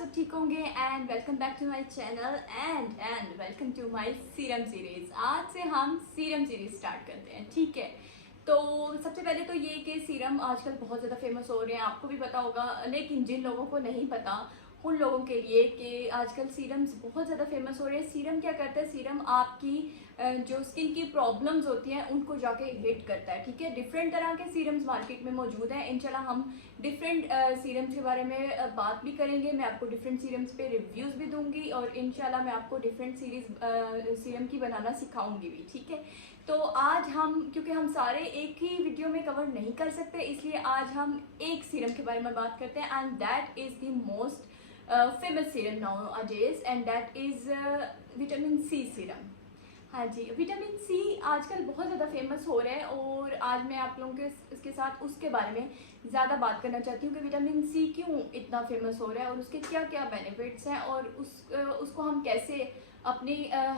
सब ठीक होंगे and welcome back to my channel and welcome to my serum series. आज से हम सीरम सीरीज स्टार्ट करते हैं, ठीक है। तो सबसे पहले तो ये कि सीरम आजकल बहुत ज़्यादा फेमस हो रहे हैं, आपको भी पता होगा, लेकिन जिन लोगों को नहीं पता उन लोगों के लिए कि आजकल सीरम्स बहुत ज़्यादा फेमस हो रहे हैं। सीरम क्या करता है? सीरम आपकी जो स्किन की प्रॉब्लम्स होती हैं उनको जाके हिट करता है, ठीक है। डिफरेंट तरह के सीरम्स मार्केट में मौजूद हैं। इंशाल्लाह हम डिफरेंट सीरम्स के बारे में बात भी करेंगे। मैं आपको डिफरेंट सीरम्स पे रिव्यूज़ भी दूंगी और इंशाल्लाह मैं आपको डिफरेंट सीरम की बनाना सिखाऊंगी भी, ठीक है। तो आज हम, क्योंकि हम सारे एक ही वीडियो में कवर नहीं कर सकते, इसलिए आज हम एक सीरम के बारे में बात करते हैं and that is the most famous serum nowadays and that is vitamin C serum. हाँ जी, विटामिन सी आजकल बहुत ज़्यादा फेमस हो रहा है और आज मैं आप लोगों के इसके साथ उसके बारे में ज़्यादा बात करना चाहती हूँ कि विटामिन सी क्यों इतना फेमस हो रहा है और उसके क्या क्या बेनिफिट्स हैं और उसको हम कैसे अपनी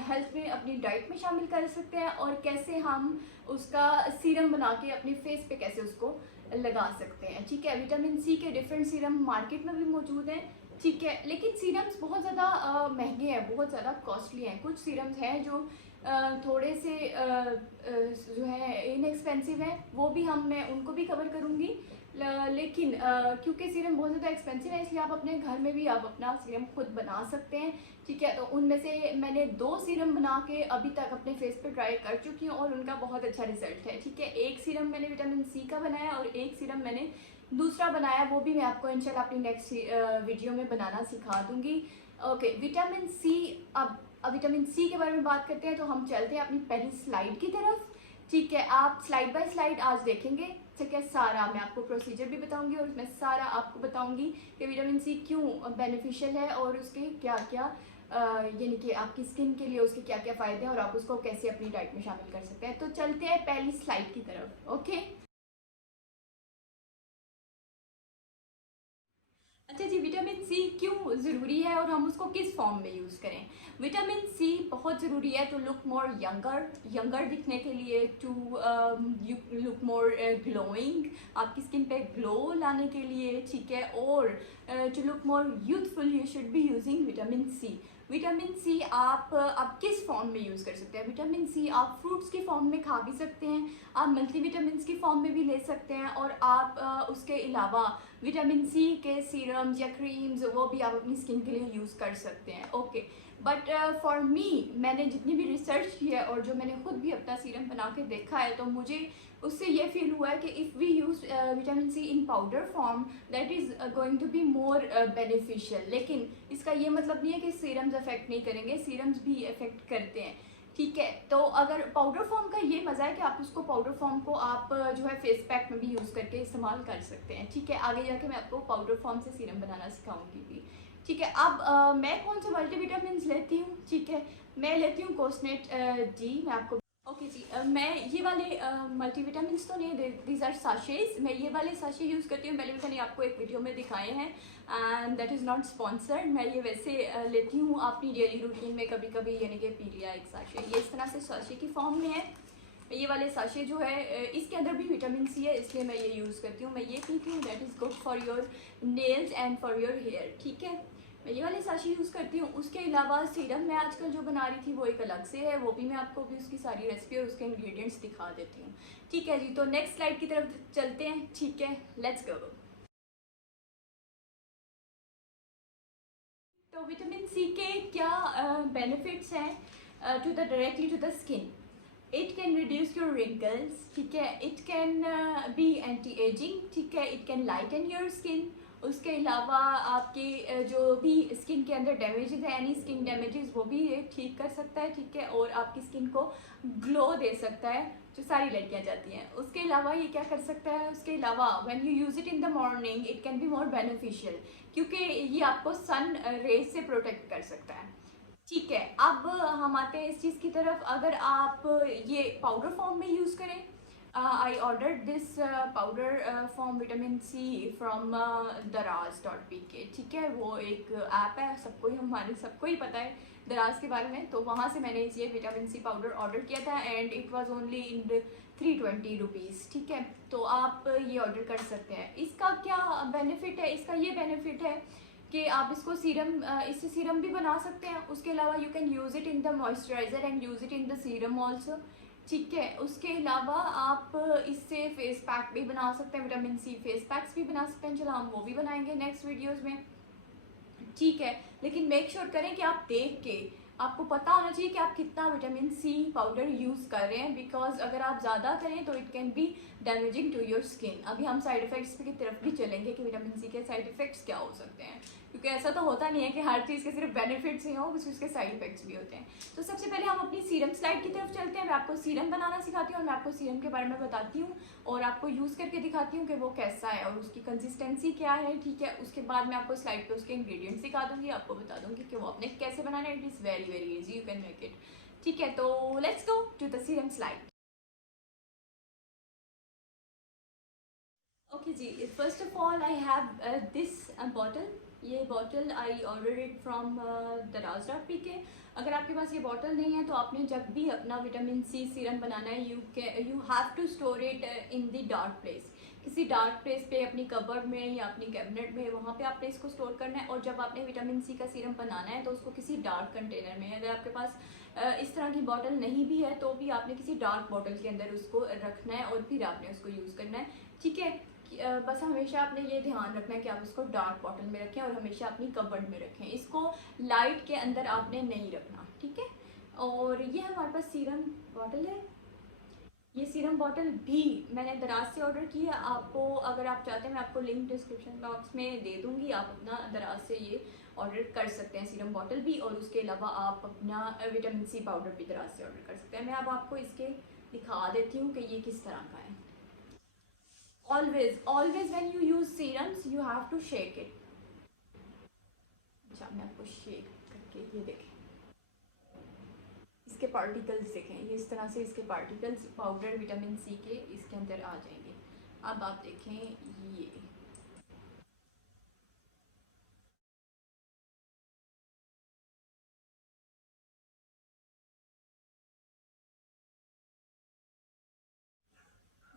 हेल्थ में, अपनी डाइट में शामिल कर सकते हैं और कैसे हम उसका सीरम बना के अपने फेस पे कैसे उसको लगा सकते हैं, ठीक है। विटामिन सी के डिफरेंट सीरम मार्केट में भी मौजूद हैं, ठीक है, लेकिन सीरम्स बहुत ज़्यादा महंगे हैं, बहुत ज़्यादा कॉस्टली हैं। कुछ सीरम्स हैं जो थोड़े से जो है इनएक्सपेंसिव हैं, वो भी मैं उनको भी कवर करूँगी। लेकिन क्योंकि सीरम बहुत ज़्यादा एक्सपेंसिव है, इसलिए आप अपने घर में भी आप अपना सीरम खुद बना सकते हैं, ठीक है। तो उनमें से मैंने 2 सीरम बना के अभी तक अपने फेस पे ट्राई कर चुकी हूँ और उनका बहुत अच्छा रिजल्ट है, ठीक है। एक सीरम मैंने विटामिन सी का बनाया और एक सीरम मैंने दूसरा बनाया, वो भी मैं आपको इंशाल्लाह अपनी नेक्स्ट वीडियो में बनाना सिखा दूंगी। Okay, vitamin C. अब विटामिन सी के बारे में बात करते हैं तो हम चलते हैं अपनी पहली स्लाइड की तरफ, ठीक है। आप स्लाइड बाय स्लाइड आज देखेंगे, ठीक है। सारा मैं आपको प्रोसीजर भी बताऊंगी और उसमें सारा आपको बताऊंगी कि विटामिन सी क्यों बेनिफिशियल है और उसके क्या क्या यानी कि आपकी स्किन के लिए उसके क्या क्या फ़ायदे हैं और आप उसको कैसे अपनी डाइट में शामिल कर सकते हैं। तो चलते हैं पहली स्लाइड की तरफ, ओके। अच्छा जी, विटामिन सी क्यों ज़रूरी है और हम उसको किस फॉर्म में यूज़ करें? विटामिन सी बहुत ज़रूरी है टू लुक मोर यंगर दिखने के लिए, टू लुक मोर ग्लोइंग, आपकी स्किन पे ग्लो लाने के लिए, ठीक है। और to look more youthful you should be using vitamin C. Vitamin C आप किस फॉर्म में यूज़ कर सकते हैं? विटामिन सी आप फ्रूट्स की फॉर्म में खा भी सकते हैं, आप मल्टीविटामिन की फॉर्म में भी ले सकते हैं और आप उसके अलावा विटामिन सी के सीरम्स या क्रीम्स वो भी आप अपनी स्किन के लिए यूज़ कर सकते हैं, ओके। बट फॉर मी, मैंने जितनी भी रिसर्च की है और जो मैंने खुद भी अपना सीरम बना के देखा है, तो मुझे उससे ये फील हुआ है कि if we use vitamin C in powder form that is going to be more beneficial. लेकिन इसका ये मतलब नहीं है कि सीरम्स अफेक्ट नहीं करेंगे, सीरम्स भी इफेक्ट करते हैं, ठीक है। तो अगर पाउडर फॉर्म का ये मज़ा है कि आप उसको पाउडर फॉर्म को आप जो है फेस पैक में भी यूज़ करके इस्तेमाल कर सकते हैं, ठीक है। आगे जाके मैं आपको पाउडर फॉर्म से सीरम बनाना सिखाऊंगी भी, ठीक है। अब मैं कौन से मल्टीविटामिन लेती हूँ, ठीक है। मैं लेती हूँ कोसनेट डी। मैं आपको ओके जी, मैं ये वाले मल्टीविटामिन तो नहीं, दीज आर साशेज। मैं ये वाले साशे यूज़ करती हूँ, पहले भी मैंने आपको एक वीडियो में दिखाए हैं and that is not sponsored. मैं ये वैसे लेती हूँ अपनी डेली रूटीन में कभी कभी, यानी कि पी लिया एक साशे, ये इस तरह से साशे की फॉर्म में है। ये वाले साशे जो है इसके अंदर भी विटामिन सी है, इसलिए मैं ये यूज़ करती हूँ। मैं ये पीती हूँ, that is good for your nails and for your hair, ठीक है। मैं ये वाले साशे यूज़ करती हूँ। उसके अलावा सीरम मैं आजकल जो बना रही थी वो एक अलग से है, वो भी मैं आपको भी उसकी सारी रेसिपी और उसके इंग्रेडिएंट्स दिखा देती हूँ, ठीक है जी। तो नेक्स्ट स्लाइड की तरफ चलते हैं, ठीक है, लेट्स गो। तो विटामिन सी के क्या बेनिफिट्स हैं to the directly to the skin? It can reduce your wrinkles, ठीक है। It can be anti ageing, ठीक है। It can lighten your skin. उसके अलावा आपके जो भी स्किन के अंदर डैमेजेस है, एनी स्किन डैमेजेस, वो भी ये ठीक कर सकता है, ठीक है। और आपकी स्किन को ग्लो दे सकता है, जो सारी लड़कियां चाहती हैं। उसके अलावा ये क्या कर सकता है? उसके अलावा when you use it in the morning it can B more beneficial, क्योंकि ये आपको सन रेज से प्रोटेक्ट कर सकता है, ठीक है। अब हम आते हैं इस चीज़ की तरफ। अगर आप ये पाउडर फॉर्म में यूज़ करें, I order this powder form vitamin C from दराज.pk, ठीक है। वो एक ऐप है, सबको ही, हमारे सबको ही पता है दराज के बारे में। तो वहाँ से मैंने ये विटामिन सी पाउडर ऑर्डर किया था and it was only in 320 rupees, ठीक है। तो आप ये ऑर्डर कर सकते हैं। इसका क्या बेनिफिट है? इसका ये बेनिफिट है कि आप इसको इससे सीरम भी बना सकते हैं। उसके अलावा you can use it in the moisturiser and use it in the serum also, ठीक है। उसके अलावा आप इससे फेस पैक भी बना सकते हैं, विटामिन सी फेस पैक्स भी बना सकते हैं। चलो हम वो भी बनाएंगे नेक्स्ट वीडियोज़ में, ठीक है। लेकिन मेक श्योर करें कि आप देख के, आपको पता होना चाहिए कि आप कितना विटामिन सी पाउडर यूज़ कर रहे हैं, बिकॉज अगर आप ज़्यादा करें तो it can be damaging to your skin. अभी हम साइड इफ़ेक्ट्स की तरफ भी चलेंगे कि विटामिन सी के साइड इफ़ेक्ट्स क्या हो सकते हैं, क्योंकि ऐसा तो होता नहीं है कि हर चीज़ के सिर्फ बेनिफिट्स ही हों, कुछ उसके साइड इफ़ेक्ट्स भी होते हैं। तो सबसे पहले हम अपनी सीरम स्लाइड की तरफ चलते हैं। मैं आपको सीरम बनाना सिखाती हूँ और मैं आपको सीरम के बारे में बताती हूँ और आपको यूज़ करके दिखाती हूँ कि वो कैसा है और उसकी कंसिस्टेंसी क्या है, ठीक है। उसके बाद मैं आपको स्लाइड पे उसके इंग्रेडिएंट्स दिखा दूँगी, आपको बता दूँगी कि वो आपने कैसे बनाना है। It is very very easy, you can make it, ठीक है। तो let's go to the serum slide. Okay जी, first of all I have this bottle. ये bottle I order it from दराज.pk। अगर आपके पास ये बॉटल नहीं है तो आपने जब भी अपना विटामिन सी सीरम बनाना है, you have to store it in the dark place. किसी डार्क प्लेस पे, अपनी कबर्ड में या अपनी कैबिनेट में, वहाँ पे आपने इसको स्टोर करना है। और जब आपने विटामिन सी का सीरम बनाना है तो उसको किसी डार्क कंटेनर में, अगर आपके पास इस तरह की बॉटल नहीं भी है तो भी आपने किसी डार्क बॉटल के अंदर उसको रखना है और फिर आपने उसको यूज़ करना है, ठीक है। बस हमेशा आपने ये ध्यान रखना है कि आप इसको डार्क बॉटल में रखें और हमेशा अपनी कबर्ड में रखें। इसको लाइट के अंदर आपने नहीं रखना, ठीक है। और ये हमारे पास सीरम बॉटल है। ये सीरम बॉटल भी मैंने दराज से ऑर्डर की है। आपको अगर आप चाहते हैं मैं आपको लिंक डिस्क्रिप्शन बॉक्स में दे दूँगी, आप अपना दराज से ये ऑर्डर कर सकते हैं सीरम बॉटल भी। और उसके अलावा आप अपना विटामिन सी पाउडर भी दराज से ऑर्डर कर सकते हैं। मैं अब आपको इसके दिखा देती हूँ कि ये किस तरह का है। always when you use serums you have to shake it। अच्छा, मैं आपको शेक करके ये देखें, इसके पार्टिकल्स देखें, ये इस तरह से इसके पार्टिकल्स पाउडर विटामिन सी के इसके अंदर आ जाएंगे। अब आप देखें ये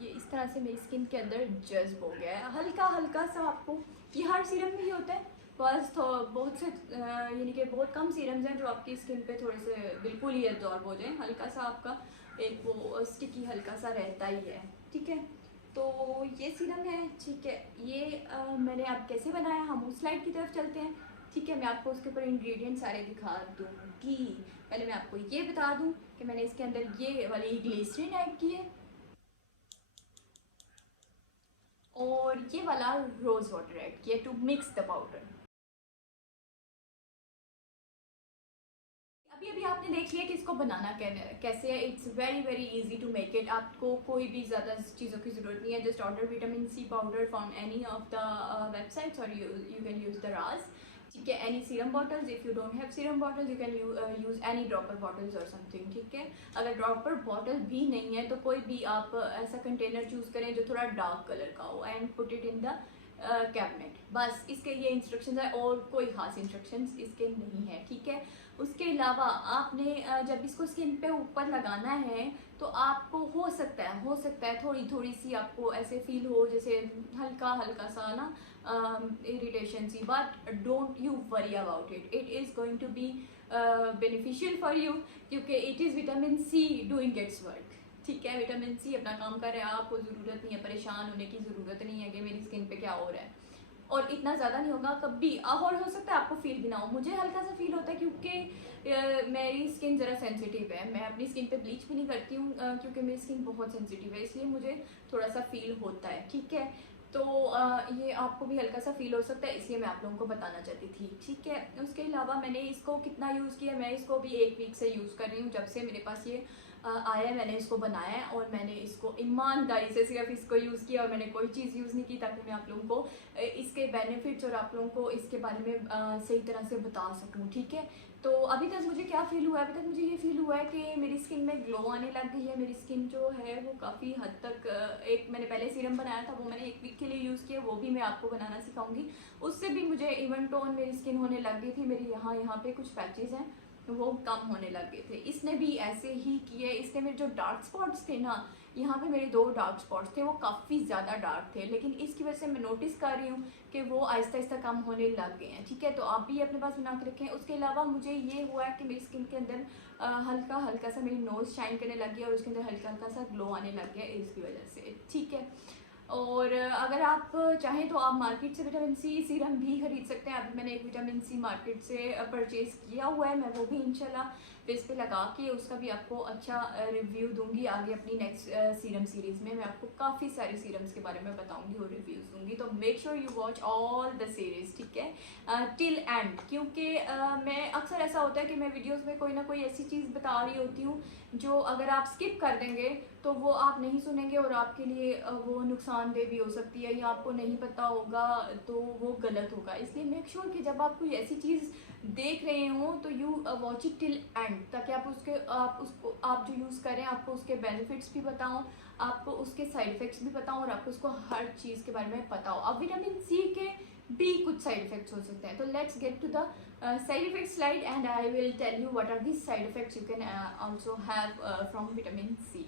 इस तरह से मेरी स्किन के अंदर जज्ब हो गया है, हल्का हल्का सा। आपको ये हर सीरम में ही होता है, बस तो बहुत से यानी कि बहुत कम सीरम्स हैं जो आपकी स्किन पे थोड़े से बिल्कुल ही एब्जॉर्ब हो जाए। हल्का सा आपका एक वो स्टिकी हल्का सा रहता ही है, ठीक है। तो ये सीरम है, ठीक है। ये मैंने अब कैसे बनाया, हम उस स्लाइड की तरफ चलते हैं, ठीक है। मैं आपको उसके ऊपर इंग्रेडिएंट सारे दिखा दूँगी। पहले मैं आपको ये बता दूँ कि मैंने इसके अंदर ये वाली ग्लिसरीन ऐड की है और ये वाला रोज़ वाटर ऐड किया टू मिक्स द पाउडर। अभी अभी आपने देख लिया कि इसको बनाना कैसे है। It's very very easy to make it. आपको कोई भी ज़्यादा चीज़ों की ज़रूरत नहीं है। Just order vitamin C powder from any of the websites और you can use the jars, ठीक है। Any serum bottles, if you don't have serum bottles you can use any dropper bottles और समथिंग, ठीक है। अगर dropper bottle भी नहीं है तो कोई भी आप ऐसा कंटेनर चूज़ करें जो थोड़ा डार्क कलर का हो and put it in the cabinet. बस इसके ये इंस्ट्रक्शंस है और कोई ख़ास इंस्ट्रक्शंस इसके नहीं है, ठीक है। उसके अलावा आपने जब इसको स्किन पे ऊपर लगाना है तो आपको हो सकता है थोड़ी थोड़ी सी आपको ऐसे फील हो जैसे हल्का हल्का सा ना इरिटेशन सी, but don't you worry about it. It is going to be beneficial for you, क्योंकि it is vitamin C doing its work, ठीक है। विटामिन सी अपना काम कर रहा है, आपको ज़रूरत नहीं है, परेशान होने की ज़रूरत नहीं है कि मेरी स्किन पे क्या हो रहा है। और इतना ज़्यादा नहीं होगा कभी, और हो सकता है आपको फील भी ना हो। मुझे हल्का सा फील होता है क्योंकि मेरी स्किन ज़रा सेंसिटिव है। मैं अपनी स्किन पे ब्लीच भी नहीं करती हूँ क्योंकि मेरी स्किन बहुत सेंसिटिव है, इसलिए मुझे थोड़ा सा फील होता है, ठीक है। तो ये आपको भी हल्का सा फील हो सकता है, इसलिए मैं आप लोगों को बताना चाहती थी, ठीक है। उसके अलावा मैंने इसको कितना यूज़ किया, मैं इसको भी 1 वीक से यूज़ कर रही हूँ। जब से मेरे पास ये आया है मैंने इसको बनाया है और मैंने इसको ईमानदारी से सिर्फ इसको यूज़ किया और मैंने कोई चीज़ यूज़ नहीं की, ताकि मैं आप लोगों को इसके बेनिफिट्स और आप लोगों को इसके बारे में सही तरह से बता सकूँ, ठीक है। तो अभी तक मुझे क्या फ़ील हुआ है, अभी तक मुझे ये फ़ील हुआ है कि मेरी स्किन में ग्लो आने लग गई है। मेरी स्किन जो है वो काफ़ी हद तक एक मैंने पहले सीरम बनाया था वो मैंने 1 वीक के लिए यूज़ किया, वो भी मैं आपको बनाना सिखाऊंगी। उससे भी मुझे इवन टोन मेरी स्किन होने लग गई थी। मेरी यहाँ पे कुछ पैचेस हैं वो कम होने लग गए थे। इसने भी ऐसे ही किए, इसने मेरे जो डार्क स्पॉट्स थे ना यहाँ पे मेरे 2 डार्क स्पॉट्स थे, वो काफ़ी ज़्यादा डार्क थे, लेकिन इसकी वजह से मैं नोटिस कर रही हूँ कि वो आहिस्ता आहिस्ता कम होने लग गए हैं। ठीक है, तो आप भी अपने पास बना के रखें। उसके अलावा मुझे ये हुआ है कि मेरी स्किन के अंदर हल्का हल्का सा मेरी नोज़ शाइन करने लगी है और उसके अंदर हल्का हल्का सा ग्लो आने लग गया इसकी वजह से। ठीक है, और अगर आप चाहें तो आप मार्केट से विटामिन सी सीरम भी खरीद सकते हैं। अभी मैंने एक विटामिन सी मार्केट से परचेज़ किया हुआ है, मैं वो भी इंशाल्लाह फेस पे लगा के उसका भी आपको अच्छा रिव्यू दूंगी आगे अपनी नेक्स्ट सीरम सीरीज़ में। मैं आपको काफ़ी सारी सीरम्स के बारे में बताऊंगी और रिव्यूज़ दूंगी, तो make sure you watch all the series. ठीक है, टिल एंड, क्योंकि मैं अक्सर ऐसा होता है कि मैं वीडियोज़ में कोई ना कोई ऐसी चीज़ बता रही होती हूँ जो अगर आप स्किप कर देंगे तो वो आप नहीं सुनेंगे और आपके लिए वो नुकसानदेह भी हो सकती है, या आपको नहीं पता होगा तो वो गलत होगा। इसलिए मेक श्योर कि जब आप कोई ऐसी चीज़ देख रहे हो तो you watch it till and, ताकि आप उसको आप जो यूज़ करें आपको उसके बेनिफिट्स भी बताऊँ, आपको उसके साइड इफ़ेक्ट्स भी बताऊँ और आपको उसको हर चीज़ के बारे में पता हो। अब विटामिन सी के भी कुछ साइड इफ़ेक्ट्स हो सकते हैं, तो let's get to the side effect slide and I will tell you what are these side effects you can also have from vitamin C.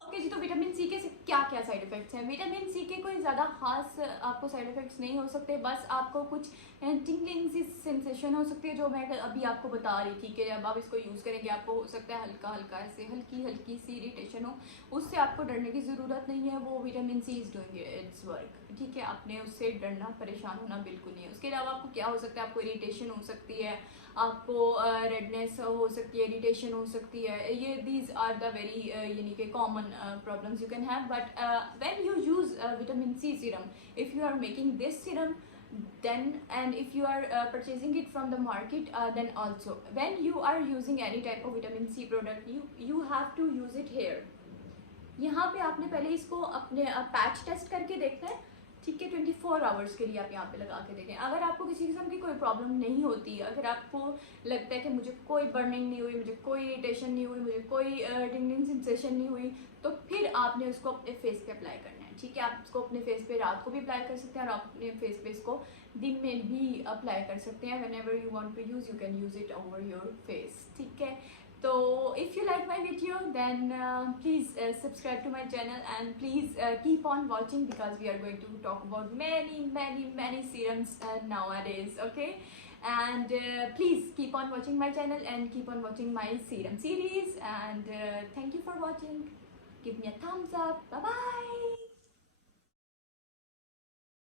Okay जी, तो विटामिन सी के क्या क्या साइड इफ़ेक्ट्स हैं। विटामिन सी के कोई ज़्यादा खास आपको साइड इफ़ेक्ट्स नहीं हो सकते, बस आपको कुछ टिंगलिंग सी सेंसेशन हो सकती है जो मैं अभी आपको बता रही थी कि जब आप इसको यूज़ करेंगे आपको हो सकता है हल्का हल्का ऐसे हल्की हल्की सी इरिटेशन हो। उससे आपको डरने की ज़रूरत नहीं है, वो vitamin C is doing its work. ठीक है, आपने उससे डरना परेशान होना बिल्कुल नहीं है। उसके अलावा आपको क्या हो सकता है, आपको इरिटेशन हो सकती है, आपको रेडनेस हो सकती है, इरिटेशन हो सकती है। ये दीज आर द वेरी यानी कि common problems you can have, but when you use vitamin C serum, if you are making this serum, then and if you are purchasing it from the market, then also when you are using any type of vitamin C product, you have to use it here. यहाँ पे आपने पहले इसको अपने patch test करके देखना है। ठीक है, 24 आवर्स के लिए आप यहाँ पे लगा के देखें। अगर आपको किसी किस्म की कोई प्रॉब्लम नहीं होती, अगर आपको लगता है कि मुझे कोई बर्निंग नहीं हुई, मुझे कोई इरिटेशन नहीं हुई, मुझे कोई टिंगलिंग सेंसेशन नहीं हुई, तो फिर आपने उसको अपने फेस पे अप्लाई करना है। ठीक है, आप इसको अपने फेस पे रात को भी अप्लाई कर सकते हैं और आप अपने फेस पे इसको दिन में भी अप्लाई कर सकते हैं। whenever you want to use, you can use it over your face. ठीक है, so if you like my video, then please subscribe to my channel and please keep on watching, because we are going to talk about many serums nowadays. Okay, and please keep on watching my channel and keep on watching my serum series, and thank you for watching. Give me a thumbs up. Bye bye.